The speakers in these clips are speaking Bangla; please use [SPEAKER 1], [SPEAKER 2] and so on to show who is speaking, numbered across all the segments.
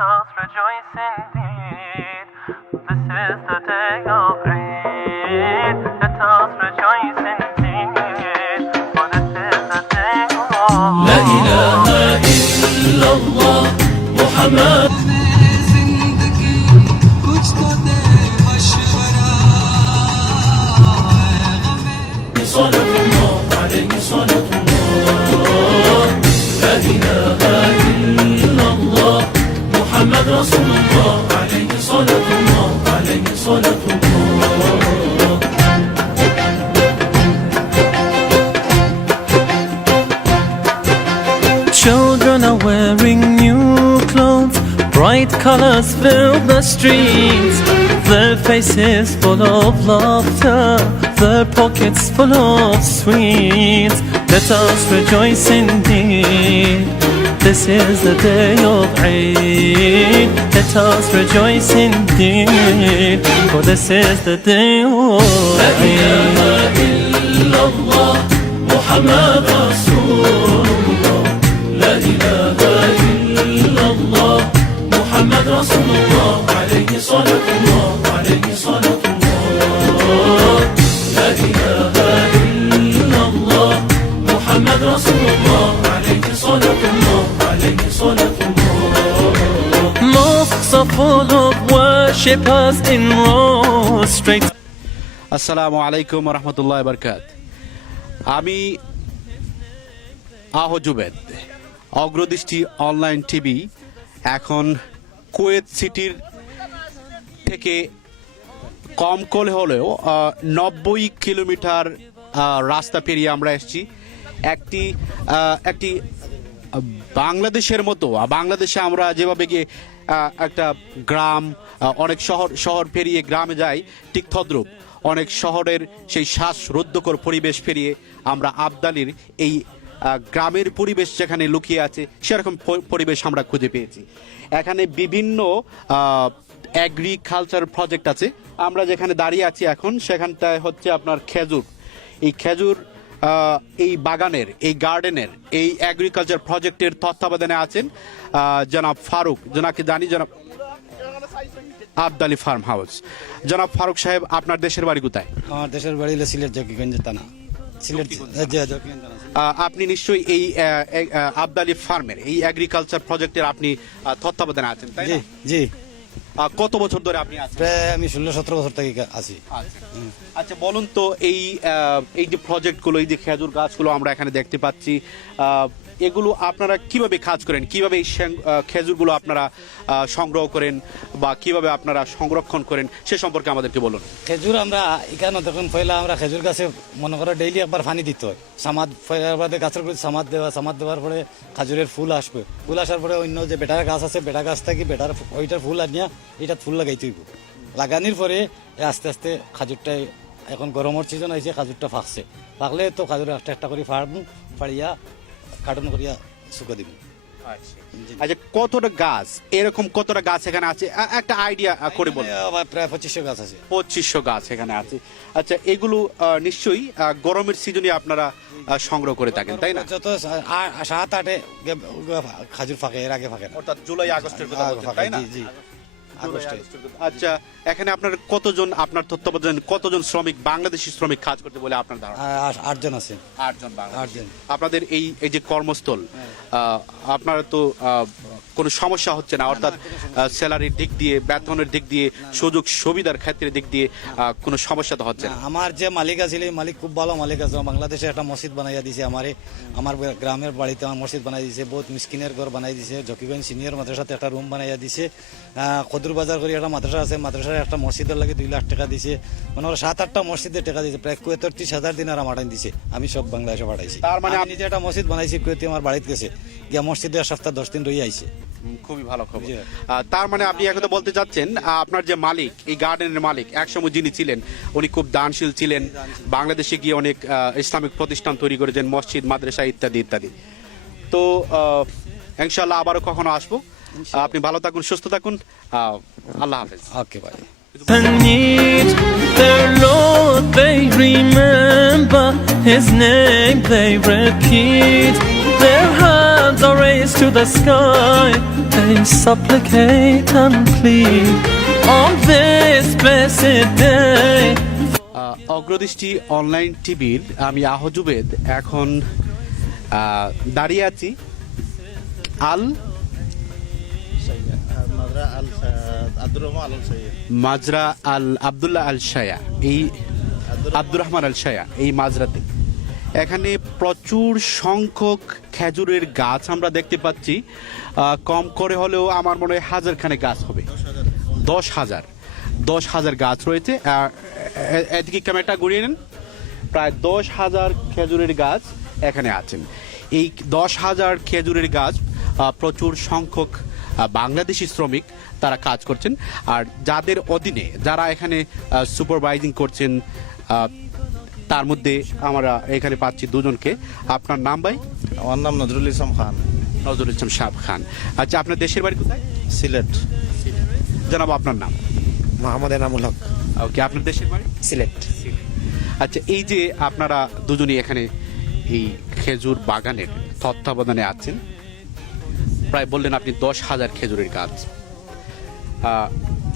[SPEAKER 1] us rejoice indeed. This is the day of Eid. Let us rejoice indeed. For this is the day of
[SPEAKER 2] لا عليه صلاة الله
[SPEAKER 1] Children are wearing new clothes, bright colors fill the streets. Their faces full of laughter, their pockets full of sweets. Let us rejoice indeed. This is the day of Eid. Let us rejoice indeed, for this is the day of Eid.
[SPEAKER 2] محمد رسول الله لا إله إلا الله محمد رسول الله عليه صلاة الله عليه صلاة الله
[SPEAKER 1] worshippers in rows straight
[SPEAKER 3] আসসালামু আলাইকুম রহমতুল্লাহ বরকাত আমি আহ জুবেদ, অগ্রদৃষ্টি অনলাইন টিভি, এখন কুয়েত সিটির থেকে কম করে হলেও নব্বই কিলোমিটার রাস্তা পেরিয়ে আমরা এসেছি। একটি একটি বাংলাদেশের মতো বাংলাদেশে আমরা যেভাবে গিয়ে একটা গ্রাম অনেক শহর শহর পেরিয়ে গ্রামে যাই, ঠিক অনেক শহরের সেই শ্বাসরুদ্ধকর পরিবেশ পেরিয়ে আমরা আবদালির এই গ্রামের পরিবেশ যেখানে লুকিয়ে আছে, সেরকম পরিবেশ আমরা খুঁজে পেয়েছি। এখানে বিভিন্ন অ্যাগ্রিকালচার প্রজেক্ট আছে। আমরা যেখানে দাঁড়িয়ে আছি এখন, সেখানটায় হচ্ছে আপনার খেজুর। এই খেজুর এই বাগানের এই গার্ডেনের এই অ্যাগ্রিকালচার প্রজেক্টের তত্ত্বাবধানে আছেন জনাব ফারুক। জনাকে জানি জনাব আবদালি ফার্ম হাউস। জনাব ফারুক সাহেব আপনার দেশের বাড়ি কোথায়?
[SPEAKER 4] আমার দেশের বাড়ি হলো সিলেট জকিগঞ্জ থানা। সিলেট
[SPEAKER 3] আহ, আপনি নিশ্চয়ই এই আবদালি ফার্মের এই অ্যাগ্রিকালচার প্রজেক্টের আপনি তত্ত্বাবধানে আছেন তাই
[SPEAKER 4] জি।
[SPEAKER 3] কত বছর ধরে আপনি আছেন
[SPEAKER 4] প্রায় আমি ষোলো সতেরো বছর থেকে আছি
[SPEAKER 3] আচ্ছা। আচ্ছা বলুন তো এই এই যে প্রজেক্টগুলো এই যে খেজুর গাছগুলো আমরা এখানে দেখতে পাচ্ছি আহ, এগুলো আপনারা কীভাবে কাজ করেন? কীভাবে এই খেজুরগুলো আপনারা সংগ্রহ করেন বা কীভাবে আপনারা সংরক্ষণ করেন সে সম্পর্কে আমাদেরকে বলুন।
[SPEAKER 4] খেজুর আমরা, এখানে দেখুন পয়লা আমরা খেজুর গাছে, মনে করো ডেইলি একবার পানি দিতে হয়। সামাদ পয়লার বাদে গাছের প্রতি সামাদ দেওয়া, সামাদ দেওয়ার পরে খাজুরের ফুল আসবে। ফুল আসার পরে অন্য যে বেটার গাছ আছে, বেটা গাছ থেকে বেটার ওইটার ফুল আনিয়া এটা ফুল লাগাইতে হইব। লাগানির পরে আস্তে আস্তে খাজুরটাই এখন গরমের সিজন আইছে খাজুরটা ফাঁকছে। ফাঁকলে তো খাজুর একটা একটা করে ফাড়বো, ফাড়িয়া কার্টন করিয়া শুকা দিব।
[SPEAKER 3] আচ্ছা। কতটা গাছ? এরকম কতটা গাছ এখানে আছে? একটা আইডিয়া করে বলুন।
[SPEAKER 4] প্রায় পঁচিশশো গাছ আছে।
[SPEAKER 3] পঁচিশশো গাছ এখানে আছে। আচ্ছা এগুলো নিশ্চয়ই গরমের সিজনে আপনারা সংগ্রহ করে থাকেন তাই না?
[SPEAKER 4] যত সাত আটে খাজুর ফাঁকে এর আগে ফাঁকে
[SPEAKER 3] অর্থাৎ জুলাই আগস্টের কথা
[SPEAKER 4] ফাঁকে,
[SPEAKER 3] তাই না?
[SPEAKER 4] জি জি। আগস্টে
[SPEAKER 3] আচ্ছা এখানে আপনার কতজন আপনার তত্ত্বাবধানে কতজন শ্রমিক বাংলাদেশি শ্রমিক কাজ করতে বলে আপনার ধারণা?
[SPEAKER 4] আটজন আছে।
[SPEAKER 3] আটজন
[SPEAKER 4] আটজন।
[SPEAKER 3] আপনাদের এই এই যে কর্মস্থল আপনারা তো কোনো সমস্যা হচ্ছে না অর্থাৎ স্যালারির দিক দিয়ে বেতনের দিক দিয়ে সুযোগ সুবিধার ক্ষেত্রে দিক দিয়ে কোনো সমস্যা তো হচ্ছে না
[SPEAKER 4] আমার যে মালিক আছিল মালিক খুব ভালো মালিক আছে বাংলাদেশে একটা মসজিদ বানাইয়া দিছে আমারে। আমার গ্রামের বাড়িতে আমার মসজিদ বানাই দিছে বহুত মিসকিনের ঘর বানাই দিছে জকিগঞ্জ সিনিয়র মাদ্রাসাতে একটা রুম বানাইয়া দিছে। আহ, বাজার করে একটা মাদ্রাসা আছে মাদ্রাসার একটা মসজিদের লাগে দুই লাখ টাকা দিছে। মানে ওরা সাত আটটা মসজিদের টাকা দিছে প্রায় কুয়েতরত্রিশ হাজার দিন আর আমাটাই দিছে। আমি সব বাংলাদেশে পাঠাইছি।
[SPEAKER 3] তার মানে
[SPEAKER 4] আমি নিজে একটা মসজিদ বানাইছি কুয়েতে আমার বাড়িতে গেছে। গিয়া মসজিদে সপ্তাহ দশ দিন রয়ে আইছে।
[SPEAKER 3] খুবই ভালো খবর। তার মানে আপনি এখন বলতে চাচ্ছেন আপনার যে মালিক এই গার্ডেনের মালিক একসময় যিনি ছিলেন উনি খুব দানশীল ছিলেন। বাংলাদেশে গিয়ে অনেক ইসলামিক প্রতিষ্ঠান তৈরি করেছেন মসজিদ মাদ্রাসা ইত্যাদি ইত্যাদি। তো ইনশাল্লাহ আবারও কখনো আসব। আপনি ভালো থাকুন সুস্থ থাকুন আল্লাহ হাফেজ
[SPEAKER 4] ওকে ভাই
[SPEAKER 1] and need their Lord they remember His name they repeat their hands are raised to the sky. They supplicate and plead on this blessed day.
[SPEAKER 3] Agradrishti online টিভির আমি আহজুবেদ এখন দাঁড়িয়ে আছি আল মাজরা আল আবদুল্লাহ আল শায়া এই আব্দুর রহমান আল শায়া এই মাজরাতে এখানে প্রচুর সংখ্যক খেজুরের গাছ আমরা দেখতে পাচ্ছি। কম করে হলেও আমার মনে হয় হাজার খানে গাছ হবে। দশ হাজার। দশ হাজার। গাছ রয়েছে। এদিকে ক্যামেরাটা ঘুরিয়ে নেন। প্রায় দশ হাজার খেজুরের গাছ এখানে আছেন। এই দশ হাজার খেজুরের গাছ প্রচুর সংখ্যক বাংলাদেশি শ্রমিক তারা কাজ করছেন। আর যাদের অধীনে যারা এখানে সুপারভাইজিং করছেন তার মধ্যে আমরা এখানে পাচ্ছি দুজনকে। আপনার নাম ভাই?
[SPEAKER 5] আমার নাম নজরুল ইসলাম খান।
[SPEAKER 3] নজরুল ইসলাম শাহ খান। আচ্ছা আপনার দেশের বাড়ি কোথায়?
[SPEAKER 5] সিলেট।
[SPEAKER 3] জানাব আপনার নাম?
[SPEAKER 6] মোহাম্মদ এনামুল হক।
[SPEAKER 3] ওকে আপনার দেশের বাড়ি?
[SPEAKER 6] সিলেট।
[SPEAKER 3] আচ্ছা এই যে আপনারা দুজনই এখানে এই খেজুর বাগানের তত্ত্বাবধানে আছেন প্রায় বললেন আপনি দশ হাজার খেজুরের গাছ।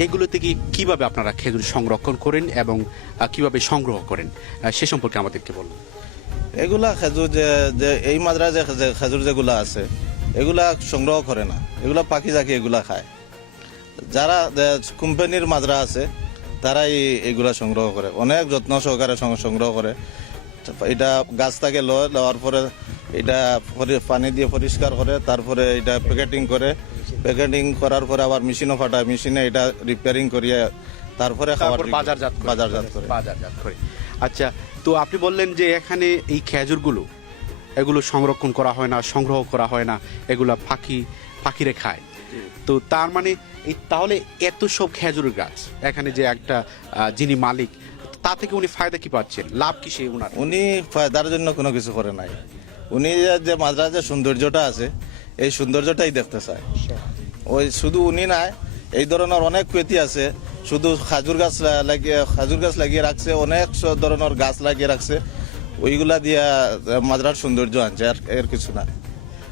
[SPEAKER 3] এগুলো থেকে কীভাবে আপনারা খেজুর সংরক্ষণ করেন এবং কীভাবে সংগ্রহ করেন? সে সম্পর্কে আমাদেরকে বলুন।
[SPEAKER 5] এগুলা খেজুর যে যে, এই মাদ্রা যে খেজুর যেগুলা আছে, এগুলা সংগ্রহ করে না। এগুলা পাখি জাকি এগুলা খায়। যারা কোম্পানির মাদ্রা আছে, তারাই এগুলা সংগ্রহ করে। অনেক যত্ন সহকারে সংগ্রহ করে। এটা গাছটাকে লওয়ার পরে এটা পরি- পানি দিয়ে পরিষ্কার করে তারপরে এটা প্যাকেটিং করে। প্যাকেটিং করার পরে আবার মেশিনও ফাটায়। মেশিনে এটা রিপেয়ারিং করিয়ে তারপরে খাবার
[SPEAKER 3] বাজারজাত করে।
[SPEAKER 5] বাজারজাত করে।
[SPEAKER 3] বাজারজাত করে। আচ্ছা তো আপনি বললেন যে এখানে এই খেজুরগুলো এগুলো সংরক্ষণ করা হয় না সংগ্রহ করা হয় না এগুলো পাখি পাখিরে খায়। তো তার মানে এই তাহলে এত সব খেজুর গাছ এখানে যে একটা যিনি মালিক তা থেকে উনি ফায়দা কি পাচ্ছেন? লাভ কি সে উনার?
[SPEAKER 5] উনি ফায়দার জন্য কোনো কিছু করে নাই। উনি যে- মাদ্রাজের সৌন্দর্যটা আছে, এই সৌন্দর্যটাই দেখতে চায়। ওই শুধু উনি নাই, এই ধরনের অনেক কুয়েতি আছে। শুধু খাজুর গাছ লাগিয়ে, খাজুর গাছ লাগিয়ে রাখছে, অনেক ধরনের গাছ লাগিয়ে রাখছে। ওইগুলা দিয়া মাদ্রার সৌন্দর্য আনছে, আর এর কিছু না।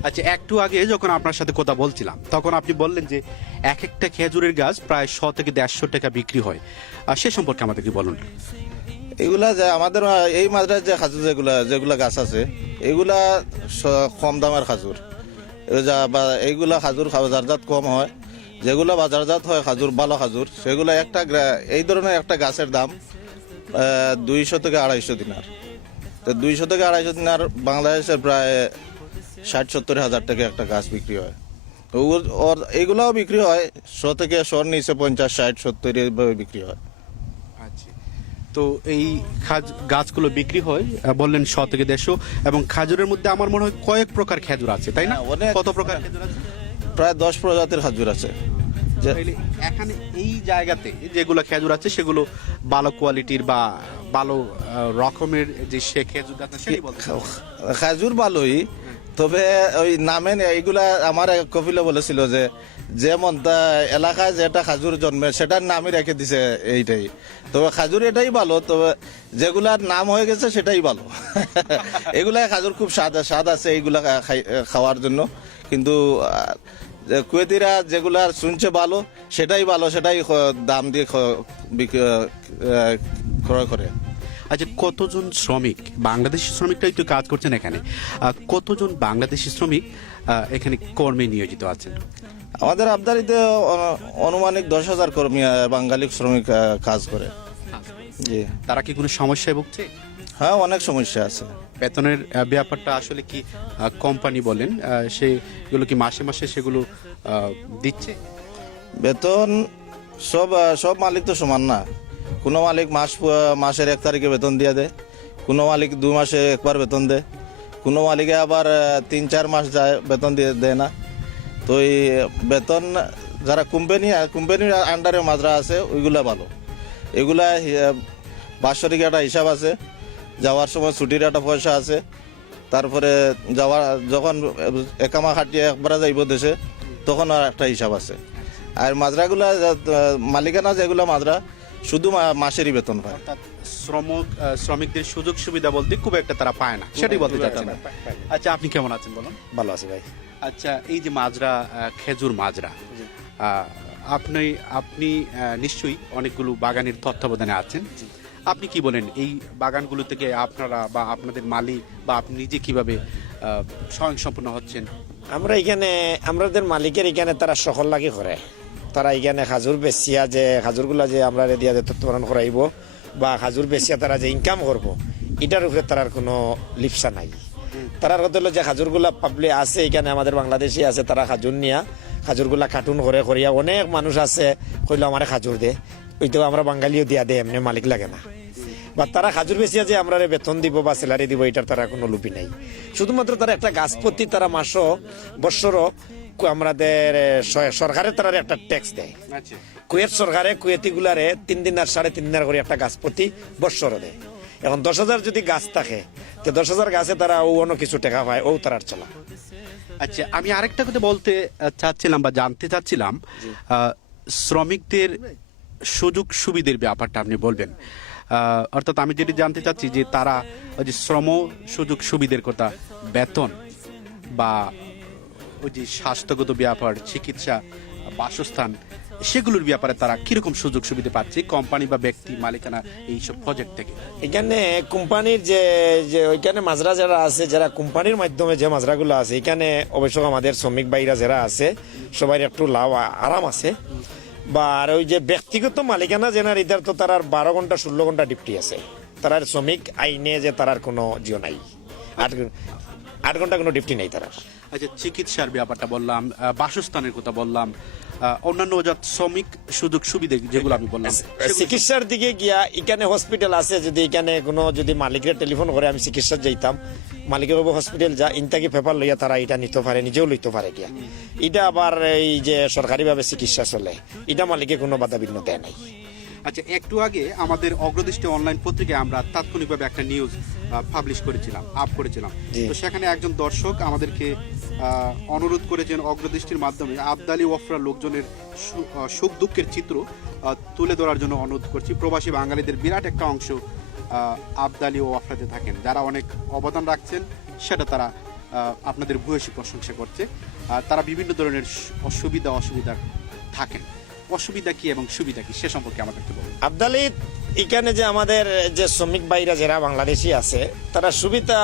[SPEAKER 3] আচ্ছা একটু আগে যখন আপনার সাথে কথা বলছিলাম, তখন আপনি বললেন যে এক একটা খেজুরের গাছ প্রায় শ থেকে দেড়শো টাকা বিক্রি হয়। আর সে সম্পর্কে আমাদেরকে বলুন।
[SPEAKER 5] এগুলা যে আমাদের, এই মাদ্রাজ যে খাজুর যেগুলা যেগুলা গাছ আছে, এগুলা কম দামের খাজুর। বা, এইগুলা খাজুর বাজারজাত কম হয়। যেগুলো বাজারজাত হয় খাজুর, ভালো খাজুর, সেগুলো একটা এই ধরনের একটা গাছের দাম দুইশো থেকে আড়াইশো দিনার। তো দুইশো থেকে আড়াইশো দিনার বাংলাদেশের প্রায় ষাট, সত্তর হাজার টাকা একটা গাছ বিক্রি হয়। ওর- এইগুলাও বিক্রি হয়, শো থেকে শোর নিচে পঞ্চাশ, ষাট, সত্তর বিক্রি হয়।
[SPEAKER 3] তো এই খাজ গাছগুলো বিক্রি হয় বললেন শ থেকে দেড়শো এবং খাজুরের মধ্যে আমার মনে হয় কয়েক প্রকার খেজুর আছে তাই না?
[SPEAKER 5] হ্যাঁ, অনেক-
[SPEAKER 3] কত প্রকার খেজুর আছে?
[SPEAKER 5] প্রায় দশ প্রজাতির খাজুর আছে।
[SPEAKER 3] এখানে এই জায়গাতে যেগুলো খেজুর আছে সেগুলো ভালো কোয়ালিটির বা ভালো রকমের যে সে খেজুর।
[SPEAKER 5] খাজুর ভালোই তবে ওই নামে এইগুলা আমার কপিলে বলেছিল যে যেমন এলাকায় যেটা খাজুর জন্মে, সেটার নামই রেখে দিছে এইটাই। তবে খাজুর এটাই ভালো, তবে যেগুলার নাম হয়ে গেছে সেটাই ভালো। এগুলা খাজুর খুব স্বাদ স্বাদ আছে এইগুলা খাওয়ার জন্য। কিন্তু কুয়েতিরা যেগুলা শুনছে ভালো, সেটাই ভালো, সেটাই দাম দিয়ে ক্রয় করে।
[SPEAKER 3] আচ্ছা কতজন শ্রমিক, বাংলাদেশি শ্রমিকটাই তো কাজ করছেন এখানে কতজন বাংলাদেশি শ্রমিক এখানে কর্মে নিয়োজিত আছেন?
[SPEAKER 5] আমাদের আবদারিতে অনুমানিক দশ হাজার কর্মী বাঙালি শ্রমিক কাজ করে। জি।
[SPEAKER 3] তারা কি কোনো সমস্যায় ভুগছে?
[SPEAKER 5] হ্যাঁ অনেক সমস্যা আছে।
[SPEAKER 3] বেতনের ব্যাপারটা আসলে কি কোম্পানি বলেন সেগুলো কি মাসে মাসে সেগুলো দিচ্ছে?
[SPEAKER 5] বেতন সব সব মালিক তো সমান না। কোনো মালিক মাস মাসের এক তারিখে বেতন দিয়ে দেয়। কোনো মালিক দু মাসে একবার বেতন দেয়। কোনো মালিকে আবার তিন চার মাস যায় বেতন দিয়ে দেয় না। তো এই বেতন যারা কোম্পানি কোম্পানির আন্ডারে মাজরা আছে ওইগুলা ভালো। এগুলা বাৎসরিক একটা হিসাব আছে। যাওয়ার সময় ছুটির একটা পয়সা আছে। তারপরে যাওয়া যখন একামা খাটিয়ে একবার যাইব দেশে তখন আর একটা হিসাব আছে। আর মাজরাগুলা যা- মালিকানা যেগুলো মাজরা শুধু মা- মাসেরই বেতন পায়।
[SPEAKER 3] শ্রমিক শ্রমিকদের সুযোগ সুবিধা বলতে খুব একটা তারা পায় না। সেটাই বলতে চাচ্ছেন। আচ্ছা আপনি কেমন আছেন বলুন?
[SPEAKER 4] ভালো আছি ভাই।
[SPEAKER 3] আচ্ছা এই যে মাজরা খেজুর মাজরা আপনি আপনি নিশ্চয়ই অনেকগুলো বাগানের তত্ত্বাবধানে আছেন। আপনি কি বলেন এই বাগানগুলো থেকে আপনারা বা আপনাদের মালিক বা আপনি নিজে কীভাবে স্বয়ংসম্পূর্ণ হচ্ছেন?
[SPEAKER 6] আমরা এখানে আমাদের মালিকের এখানে তারা সকল লাগে করে। তারা এখানে খাজুর বেচিয়া যে হাজুরগুলা যে আমরা দিয়া যে তত্ত্বাবধান করাইব বা খাজুর বেচিয়া তারা যে ইনকাম করব এটার উপরে তারার কোনো লিপসা নাই। তারার কথা হলো যে খাজুরগুলা পাবলি আছে এখানে আমাদের বাংলাদেশি আছে তারা খাজুর নিয়া খাজুরগুলা কার্টুন করে করিয়া অনেক মানুষ আছে কইলো আমার খাজুর দে। ওইটাও আমরা বাঙালিও দিয়া দে এমনি মালিক লাগে না। বা তারা খাজুর বেচিয়া যে আমরা বেতন দিব বা স্যালারি দিব এটার তারা কোনো লুপি নাই। শুধুমাত্র তারা একটা গাছ প্রতি তারা মাসও বৎসরও কু- আমাদের সরকারের তারা একটা ট্যাক্স দেয়।
[SPEAKER 3] আচ্ছা।
[SPEAKER 6] কুয়েত সরকারে কুয়েতি গুলারে তিন দিন আর সাড়ে তিন দিন করে একটা গাছ প্রতি বৎসর দেয়। এখন দশ হাজার যদি গাছ থাকে তো দশ হাজার গাছে তারা ও অন্য কিছু টাকা পায় ও তারার চলা।
[SPEAKER 3] আচ্ছা আমি আরেকটা কথা বলতে চাচ্ছিলাম বা জানতে চাচ্ছিলাম শ্রমিকদের সুযোগ সুবিধের ব্যাপারটা আপনি বলবেন। অর্থাৎ আমি যেটি জানতে চাচ্ছি যে তারা ওই যে শ্রম সুযোগ সুবিধের কথা বেতন বা ওই যে স্বাস্থ্যগত ব্যাপার চিকিৎসা বাসস্থান সেগুলোর ব্যাপারে তারা কীরকম সুযোগ সুবিধা পাচ্ছে, কোম্পানি বা ব্যক্তি, মালিকানা এইসব প্রজেক্ট থেকে?
[SPEAKER 6] এখানে কোম্পানির যে যে ওইখানে মাজরা যারা আছে, যারা কোম্পানির মাধ্যমে যে মাজরাগুলো আছে, এখানে অবশ্য আমাদের শ্রমিক ভাইরা যারা আছে, সবাই একটু লাভ, আরাম আছে। বা আর ওই যে ব্যক্তিগত মালিকানা জেনার ইদার তো তার বারো ঘণ্টা, ষোলো ঘণ্টা ডিউটি আছে। তারার শ্রমিক আইনে যে তারার কোনো জিও নাই। আট আট ঘণ্টা কোনো ডিউটি নেই তারার
[SPEAKER 3] আচ্ছা চিকিৎসার ব্যাপারটা বললাম বাসস্থানের কথা বললাম অন্যান্য যা শ্রমিক সুযোগ সুবিধা যেগুলো আমি বললাম।
[SPEAKER 6] চিকিৎসার দিকে গিয়া এখানে হসপিটাল আছে যদি এখানে কোনো যদি মালিকের টেলিফোন করে আমি চিকিৎসা যাইতাম। মালিকের বাবু হসপিটাল যা ইনতাকি পেপার লইয়া তারা এটা নিতে পারে নিজেও লইতে পারে গিয়া। এটা আবার এই যে সরকারিভাবে চিকিৎসা চলে এটা মালিকে কোনো বাধা বিঘ্ন দেয় নাই।
[SPEAKER 3] আচ্ছা একটু আগে আমাদের অগ্রদৃষ্টি অনলাইন পত্রিকায় আমরা তাৎক্ষণিকভাবে একটা নিউজ পাবলিশ করেছিলাম আপ করেছিলাম। তো সেখানে একজন দর্শক আমাদেরকে অনুরোধ করেছেন অগ্রদৃষ্টির মাধ্যমে আবদালি ওয়ফরা লোকজনের সুখ দুঃখের চিত্র তুলে ধরার জন্য অনুরোধ করছি। প্রবাসী বাঙালিদের বিরাট একটা অংশ আবদালি ও ওয়াফরাতে থাকেন। যারা অনেক অবদান রাখছেন, সেটা তারা আপনাদের ভূয়সী প্রশংসা করছে। আর তারা বিভিন্ন ধরনের অসুবিধা অসুবিধা থাকেন। অসুবিধা কি এবং সুবিধা কি সে সম্পর্কে আমাদেরকে বলুন।
[SPEAKER 6] আবদালি এখানে যে আমাদের যে শ্রমিক ভাইরা যারা বাংলাদেশি আছে তারা সুবিধা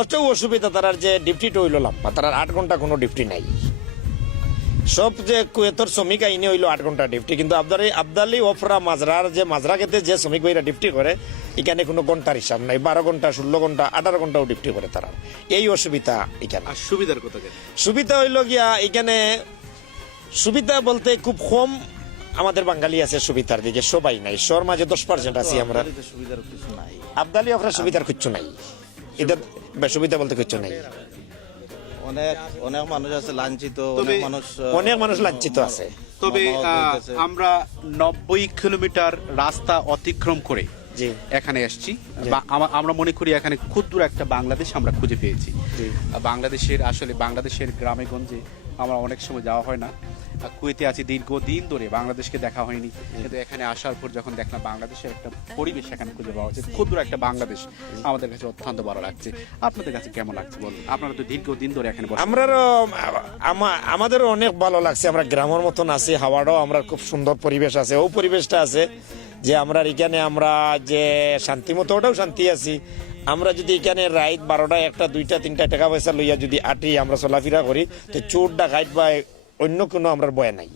[SPEAKER 6] অত অসুবিধা তারার যে ডিউটি হইল লাম্বা তারার আট ঘণ্টা কোনো ডিউটি নাই। সব যে কুয়েতর শ্রমিক আইনে হইল আট ঘণ্টা ডিউটি কিন্তু আবদালি আবদালি ওফরা মাজরার যে মাজরা খেতে যে শ্রমিক ভাইরা ডিউটি করে এখানে কোনো ঘণ্টার হিসাব নাই বারো ঘণ্টা ষোলো ঘণ্টা আঠারো ঘন্টাও ডিউটি করে তারা। এই অসুবিধা এখানে।
[SPEAKER 3] আর সুবিধার কথা
[SPEAKER 6] সুবিধা হইল গিয়া এখানে সুবিধা বলতে খুব কম আমাদের বাঙালি আছে সুবিধার দিকে সবাই নাই সর মাঝে দশ পার্সেন্ট আছি আমরা।
[SPEAKER 5] সুবিধার কিছু নাই।
[SPEAKER 6] আবদালি আপনার সুবিধার কিচ্ছু নাই। এটা সুবিধা বলতে কিচ্ছু নাই।
[SPEAKER 5] অনেক অনেক মানুষ আছে লাঞ্ছিত
[SPEAKER 3] তবে
[SPEAKER 5] অনেক মানুষ
[SPEAKER 6] অনেক মানুষ লাঞ্ছিত আছে।
[SPEAKER 3] তবে। আমরা নব্বই কিলোমিটার রাস্তা অতিক্রম করে এখানে এসেছি। আমরা মনে করি এখানে ক্ষুদ্র একটা বাংলাদেশ আমরা খুঁজে পেয়েছি। বাংলাদেশের আসলে বাংলাদেশের গ্রামে গঞ্জে আমরা অনেক সময় যাওয়া হয় না। কুয়েতে আছি দীর্ঘদিন ধরে বাংলাদেশকে দেখা হয়নি। কিন্তু এখানে আসার পর যখন দেখলাম বাংলাদেশের একটা পরিবেশ এখানে খুঁজে পাওয়া যাচ্ছে ক্ষুদ্র একটা বাংলাদেশ আমাদের কাছে অত্যন্ত ভালো লাগছে। আপনাদের কাছে কেমন লাগছে বলুন? আপনারা তো দীর্ঘদিন ধরে এখানে বসে
[SPEAKER 6] আমরারও আমা- আমাদেরও অনেক ভালো লাগছে। আমরা গ্রামের মতন আছি হাওয়াটাও আমরা খুব সুন্দর পরিবেশ আছে। ও পরিবেশটা আছে যে আমরা এখানে আমরা যে শান্তি মতো ওটাও শান্তি আছি। আমরা যদি এখানে রাইত বারোটা একটা দুইটা তিনটা টাকা পয়সা লইয়া যদি আটি আমরা চলাফেরা করি তো চোর ডাকাইত বা অন্য কোনো আমরা বয় নাই।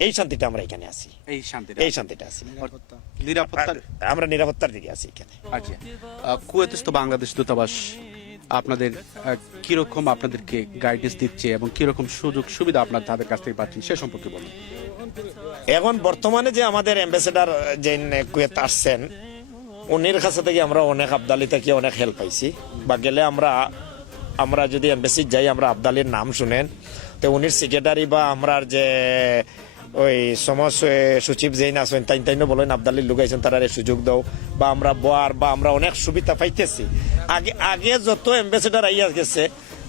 [SPEAKER 6] এই শান্তিটা আমরা এখানে আছি।
[SPEAKER 3] এই শান্তিটা।
[SPEAKER 6] এই শান্তিটা আছি।
[SPEAKER 3] নিরাপত্তার
[SPEAKER 6] আমরা নিরাপত্তার দিকে আছি এখানে।
[SPEAKER 3] আচ্ছা। কুয়েতস্থ বাংলাদেশ দূতাবাস আপনাদের কীরকম আপনাদেরকে গাইডেন্স দিচ্ছে এবং কীরকম সুযোগ সুবিধা আপনার তাদের কাছ থেকে পাচ্ছেন সে সম্পর্কে বলুন।
[SPEAKER 6] এখন বর্তমানে যে আমাদের অ্যাম্বাসেডার যে কুয়েত আসছেন উনির কাছে থেকে আমরা অনেক আবদালি থেকে অনেক হেল্প পাইছি। বা গেলে আমরা আমরা যদি এম্বাসি যাই, আমরা আবদালির নাম শুনেন। তো উনির সেক্রেটারি বা আমরার যে, ওই সমাজ সচিব যেই না আছেন তাই তাই বলেন, আবদালির লুকাইছেন তারা সুযোগ দাও। বা আমরা বোয়ার, বা আমরা অনেক সুবিধা পাইতেছি। আগে আগে যত অ্যাম্বাসেডার আইয়া গেছে,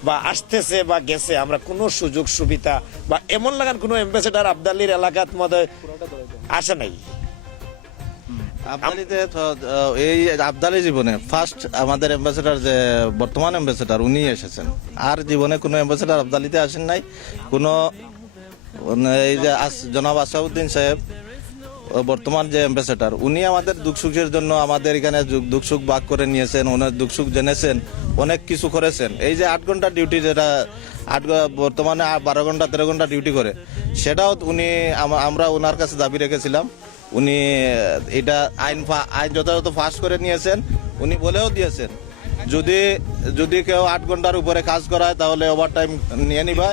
[SPEAKER 6] বা আসতেছে, বা গেছে, আমরা কোনো সুযোগ, সুবিধা, বা এমন লাগান কোনো অ্যাম্বাসেডার আবদালির এলাকাত মধ্যে আসে নাই।
[SPEAKER 5] আবদালিতে এই আবদালি জীবনে ফার্স্ট আমাদের অ্যাম্বাসেডার যে, বর্তমান অ্যাম্বাসেডার উনি এসেছেন। আর জীবনে কোনো অ্যাম্বাসেডার আবদালিতে আসেন নাই। কোনো এই যে জনাব আসাউদ্দিন সাহেব বর্তমান যে অ্যাম্বাসেডার উনি আমাদের দুঃখ সুখের জন্য আমাদের এখানে দুঃখ সুখ ভাগ করে নিয়েছেন, ওনার দুঃখ সুখ জেনেছেন, অনেক কিছু করেছেন। এই যে আট ঘণ্টা ডিউটি যেটা আট বর্তমানে বারো ঘণ্টা, তেরো ঘণ্টা ডিউটি করে। সেটাও উনি আমরা ওনার কাছে দাবি রেখেছিলাম। উনি, এটা আইন আইন যথাযথ ফাঁস করে নিয়েছেন। উনি বলেও দিয়েছেন, যদি যদি কেউ আট ঘণ্টার উপরে কাজ করায়, তাহলে ওভার টাইম নিয়ে নিবা।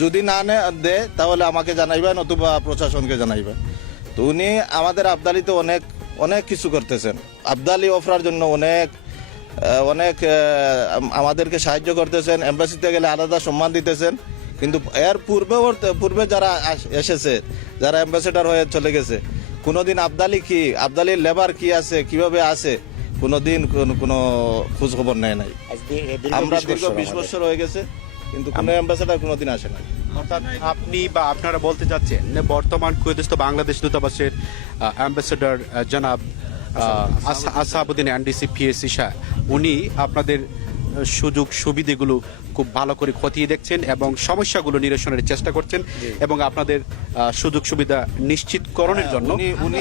[SPEAKER 5] যদি না দেয়, তাহলে আমাকে জানাইবে, নতুবা প্রশাসনকে জানাইবে। তো উনি আমাদের আবদালিতে অনেক অনেক কিছু করতেছেন। আবদালি অফরার জন্য অনেক অনেক আমাদেরকে সাহায্য করতেছেন এম্বাসিতে গেলে আলাদা সম্মান দিতেছেন। কিন্তু এর পূর্বে পূর্বে যারা এসেছে যারা অ্যাম্বাসেডার হয়ে চলে গেছে কোনোদিন আবদালি কি আবদালির লেবার কি আছে কীভাবে আছে কোনোদিন কোন- কোনো খোঁজ খবর নেয় নাই। আমরা দীর্ঘ বিশ বছর হয়ে গেছে কিন্তু কোনো অ্যাম্বাসেডার কোনোদিন আসে নাই।
[SPEAKER 3] অর্থাৎ আপনি বা আপনারা বলতে চাচ্ছেন বর্তমান কুয়েতস্থ বাংলাদেশ দূতাবাসের অ্যাম্বাসেডর জনাব আহ, আস- আসাবুদ্দিন এনডিসি পিএসসি শাহ উনি আপনাদের সুযোগ সুবিধেগুলো খুব ভালো করে খতিয়ে দেখছেন এবং সমস্যাগুলো নিরসনের চেষ্টা করছেন এবং আপনাদের সুযোগ সুবিধা নিশ্চিতকরণের জন্য
[SPEAKER 5] উনি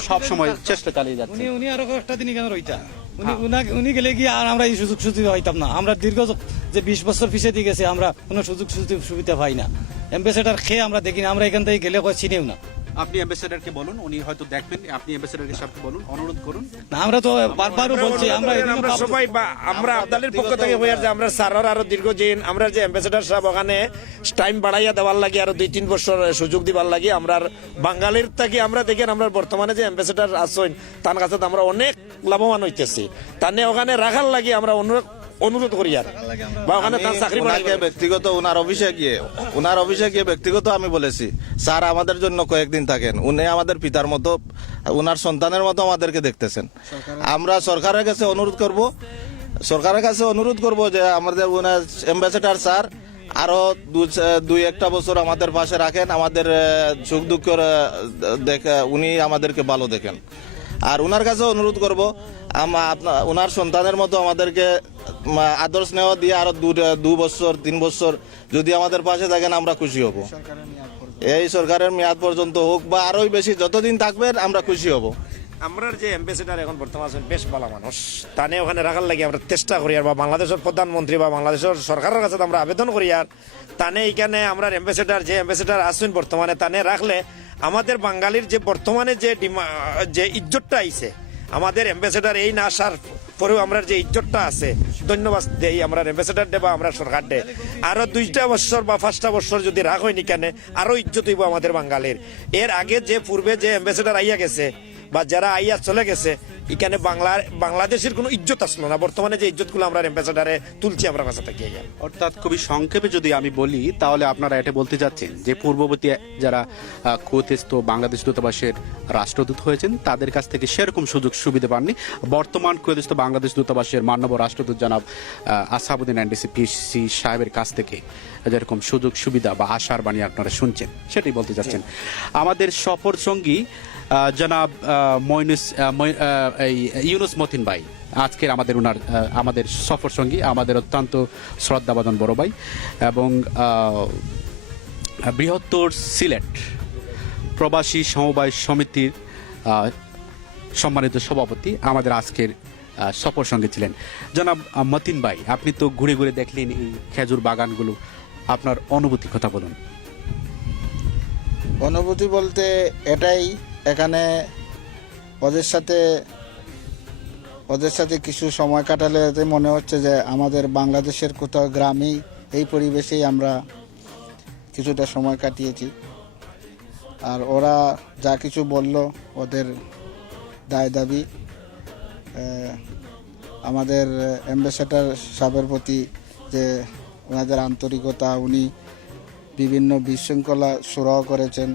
[SPEAKER 3] সব সময় চেষ্টা চালিয়ে যাচ্ছেন।
[SPEAKER 4] উনি উনি আরও একটা দিন কেন রইতা উনি উনাকে- উনি গেলে কি আর আমরা এই সুযোগ সুবিধা হইতাম না। আমরা দীর্ঘ যে বিশ বছর পিছিয়ে দিয়ে গেছে আমরা কোনো সুযোগ সুযোগ- সুবিধা পাই না। এম্বাসেডার খেয়ে আমরা দেখি না। আমরা এখান থেকে গেলে চিনেও না।
[SPEAKER 3] আপনি অ্যাম্বাসেডরকে বলুন উনি হয়তো দেখবেন আপনি অ্যাম্বাসেডরকে সাথে বলুন অনুরোধ করুন।
[SPEAKER 4] না আমরা তো বারবারও বলছি আমরা
[SPEAKER 6] আমরা সবাই বা আমরা আবদালের পক্ষ থেকে হইয়ার যে আমরা স্যারের আরও দীর্ঘদিন আমরা যে অ্যাম্বাসেডার সাহেব ওখানে টাইম বাড়াইয়া দেওয়ার লাগে আরও দুই তিন বছর সুযোগ দিবার লাগে আমরা বাঙালির থেকে আমরা দেখেন আমরা বর্তমানে যে অ্যাম্বাসেডার আসছেন তার কাছে তো আমরা অনেক লাভবান হইতেছি। তানে ওখানে রাখার লাগে আমরা অনুরোধ অনুরোধ করি আর। বা ওখানে তার চাকরি
[SPEAKER 5] ব্যক্তিগত ওনার অফিসে গিয়ে ওনার অফিসে গিয়ে ব্যক্তিগত আমি বলেছি স্যার আমাদের জন্য কয়েকদিন থাকেন। উনি আমাদের পিতার মতো ওনার সন্তানের মতো আমাদেরকে দেখতেছেন। আমরা সরকারের কাছে অনুরোধ করব সরকারের কাছে অনুরোধ করব যে আমাদের ওনার অ্যাম্বাসেডার স্যার আরও দুই একটা বছর আমাদের পাশে রাখেন আমাদের সুখ দুঃখ দেখে উনি আমাদেরকে ভালো দেখেন। আর ওনার কাছে অনুরোধ করব, আমা- আপনা- ওনার সন্তানের মতো আমাদেরকে আদর্শ আদর স্নেহ দিয়ে আরও দু বছর, তিন বছর যদি আমাদের পাশে থাকেন, আমরা খুশি হব। এই সরকারের মেয়াদ পর্যন্ত হোক বা আরোই বেশি যতদিন থাকবেন আমরা খুশি হব।
[SPEAKER 6] আমরা যে অ্যাম্বাসেডার এখন বর্তমান আছেন, বেশ ভালো মানুষ। তানে ওখানে রাখার লাগে আমরা চেষ্টা করি, আর বা বাংলাদেশের প্রধানমন্ত্রী বা বাংলাদেশের সরকারের কাছে আমরা আবেদন করি, আর তানে এখানে আমরা অ্যাম্বাসেডার যে অ্যাম্বাসেডার আছেন বর্তমানে, তানে রাখলে আমাদের বাঙালির যে বর্তমানে যে যে ইজ্জতটা আইছে, আমাদের অ্যাম্বাসেডার এই না আসার পরেও আমরা যে ইজ্জতটা আছে, ধন্যবাদ দেই, আমরা অ্যাম্বাসেডার দেবা, আমরা সরকার দে আরও দুইটা বছর বা পাঁচটা বছর যদি রাগ হয়নি কেন আরও ইজ্জত হইব আমাদের বাঙালির। এর আগে যে পূর্বে যে অ্যাম্বাসেডার আইয়া গেছে বা যারা আইয়া চলে গেছে এখানে বাংলা বাংলাদেশের কোনো ইজ্জত আসলো না। বর্তমানে যে ইজ্জতগুলো আমরা অ্যাম্বাসেডারে তুলছি আমরা কাছে থেকে
[SPEAKER 3] অর্থাৎ খুবই সংক্ষেপে যদি আমি বলি তাহলে আপনারা এটা বলতে যাচ্ছেন যে পূর্ববর্তী যারা কুয়েতেস্থ বাংলাদেশ দূতাবাসের রাষ্ট্রদূত হয়েছেন তাদের কাছ থেকে সেরকম সুযোগ সুবিধা পাননি। বর্তমান কুয়েতেস্থ বাংলাদেশ দূতাবাসের মানব রাষ্ট্রদূত জনাব আসাবুদ্দিন এনডিসি পিসি সাহেবের কাছ থেকে যেরকম সুযোগ সুবিধা বা আশার বাণী আপনারা শুনছেন সেটাই বলতে যাচ্ছেন আমাদের সফর সঙ্গী জনাব মইনুস ইউনুস মতিন ভাই, আজকের আমাদের ওনার আমাদের সফর সঙ্গী, আমাদের অত্যন্ত শ্রদ্ধাবাদন বড় ভাই এবং বৃহত্তর সিলেট প্রবাসী সমবায় সমিতির সম্মানিত সভাপতি আমাদের আজকের সফর সঙ্গে ছিলেন। জনাব মতিন ভাই, আপনি তো ঘুরে ঘুরে দেখলেন এই খেজুর বাগানগুলো। আপনার অনুভূতি কথা বলুন।
[SPEAKER 7] অনুভূতি বলতে এটাই এখানে ওদের সাথে ওদের সাথে কিছু সময় কাটালে মনে হচ্ছে যে আমাদের বাংলাদেশের কোথাও গ্রামেই এই পরিবেশেই আমরা কিছুটা সময় কাটিয়েছি। আর ওরা যা কিছু বলল, ওদের দায় দাবি আমাদের অ্যাম্বাসেডার সাহেবের প্রতি যে ওনাদের আন্তরিকতা, উনি বিভিন্ন বিশৃঙ্খলা সুরাহ করেছেন।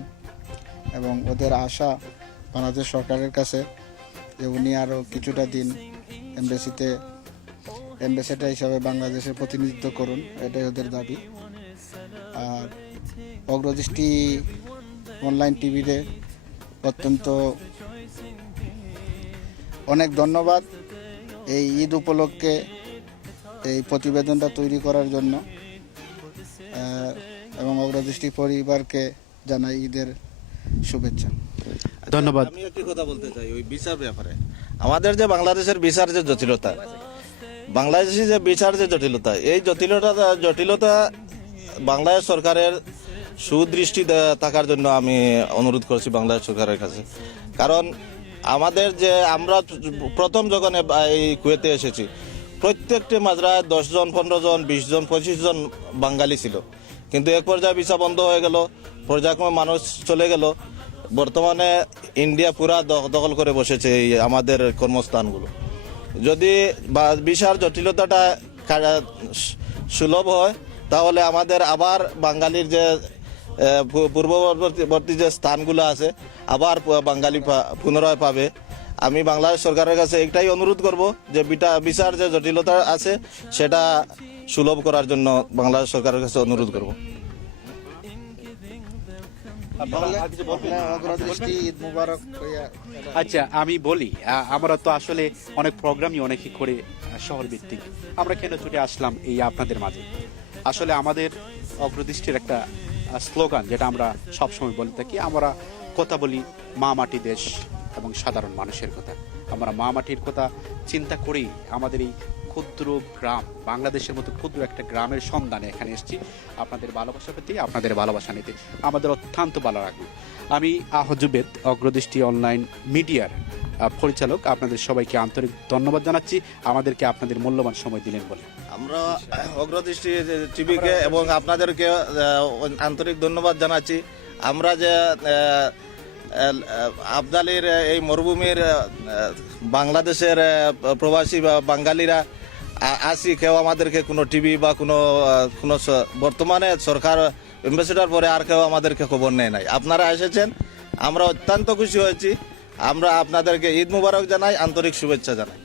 [SPEAKER 7] এবং ওদের আশা বাংলাদেশ সরকারের কাছে যে উনি আরও কিছুটা দিন এমবেসিতে অ্যাম্বাসেডার হিসাবে বাংলাদেশের প্রতিনিধিত্ব করুন, এটাই ওদের দাবি। আর অগ্রদৃষ্টি অনলাইন টিভিতে অত্যন্ত অনেক ধন্যবাদ এই ঈদ উপলক্ষে এই প্রতিবেদনটা তৈরি করার জন্য। এবং অগ্রদৃষ্টি পরিবারকে জানাই ঈদের শুভেচ্ছা।
[SPEAKER 3] ধন্যবাদ।
[SPEAKER 5] আমি একটি কথা বলতে চাই ওই বিচার ব্যাপারে। আমাদের যে বাংলাদেশের বিচার যে জটিলতা বাংলাদেশি যে বিচার যে জটিলতা এই জটিলতা জটিলতা বাংলাদেশ সরকারের সুদৃষ্টি থাকার জন্য আমি অনুরোধ করছি বাংলাদেশ সরকারের কাছে। কারণ আমাদের যে আমরা প্রথম যখন এই কুয়েতে এসেছি প্রত্যেকটি মাজরায় দশজন পনেরো জন বিশ জন পঁচিশ জন বাঙালি ছিল। কিন্তু এক পর্যায়ে ভিসা বন্ধ হয়ে গেল পর্যায়ক্রমে মানুষ চলে গেল। বর্তমানে ইন্ডিয়া পুরা দখ- দখল করে বসেছে এই আমাদের কর্মস্থানগুলো। যদি বা, বিশাল জটিলতাটা সুলভ হয়, তাহলে আমাদের আবার বাঙালির যে পূর্ববর্তী যে স্থানগুলো আছে, আবার বাঙালি পুনরায় পাবে। আমি বাংলাদেশ সরকারের কাছে একটাই অনুরোধ করব যে বিটা বিচার যে জটিলতা আছে, সেটা সুলভ করার জন্য বাংলাদেশ সরকারের কাছে অনুরোধ করব।
[SPEAKER 3] আচ্ছা আমি বলি আমরা তো আসলে অনেক প্রোগ্রামই অনেকে করে শহর ভিত্তিক আমরা কেন ছুটে আসলাম এই আপনাদের মাঝে? আসলে আমাদের অগ্রদৃষ্টির একটা স্লোগান যেটা আমরা সবসময় বলে থাকি আমরা কথা বলি মা মাটি দেশ এবং সাধারণ মানুষের কথা। আমরা মা মাটির কথা চিন্তা করেই আমাদের এই ক্ষুদ্র গ্রাম, বাংলাদেশের মতো ক্ষুদ্র একটা গ্রামের সন্ধানে এখানে এসেছি। আপনাদের ভালোবাসা পেতে, আপনাদের ভালোবাসা নিতে, আমাদের অত্যন্ত ভালো লাগল আমি আহজুবেদ অগ্রদৃষ্টি অনলাইন মিডিয়ার পরিচালক। আপনাদের সবাইকে আন্তরিক ধন্যবাদ জানাচ্ছি। আমাদেরকে আপনাদের মূল্যবান সময় দিলেন বলে।
[SPEAKER 5] আমরা অগ্রদৃষ্টি টিভিকে এবং আপনাদেরকে আন্তরিক ধন্যবাদ জানাচ্ছি। আমরা যে আবদালির এই মরুভূমির বাংলাদেশের প্রবাসী বা বাঙালিরা আসি কেউ আমাদেরকে কোনো টিভি বা কোনো কোনো বর্তমানে সরকার এম্বাসেডার পরে আর কেউ আমাদেরকে খবর নেয় নাই। আপনারা এসেছেন, আমরা অত্যন্ত খুশি হয়েছি। আমরা আপনাদেরকে ঈদ মুবারক জানাই, আন্তরিক শুভেচ্ছা জানাই।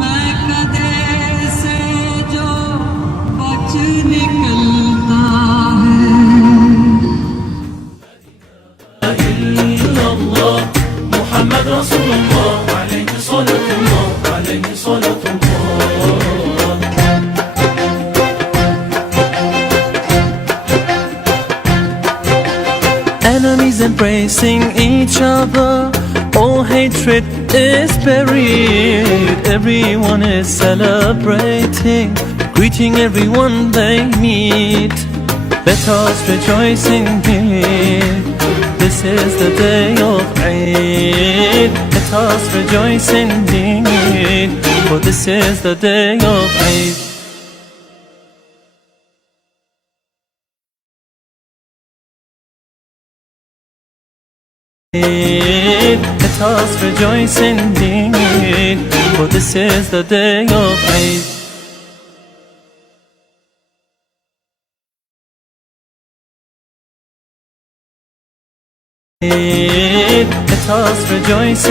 [SPEAKER 8] मैं
[SPEAKER 2] محمد رسول الله عليه صلاة الله عليه صلاة الله
[SPEAKER 1] Enemies embracing each other, all hatred is buried. Everyone is celebrating, greeting everyone they meet. Let us rejoice indeed. This is the day of Eid. let us rejoice indeed, for this is the day of Eid. Let us rejoice indeed, for this is the day of Eid. Let tossed rejoicing.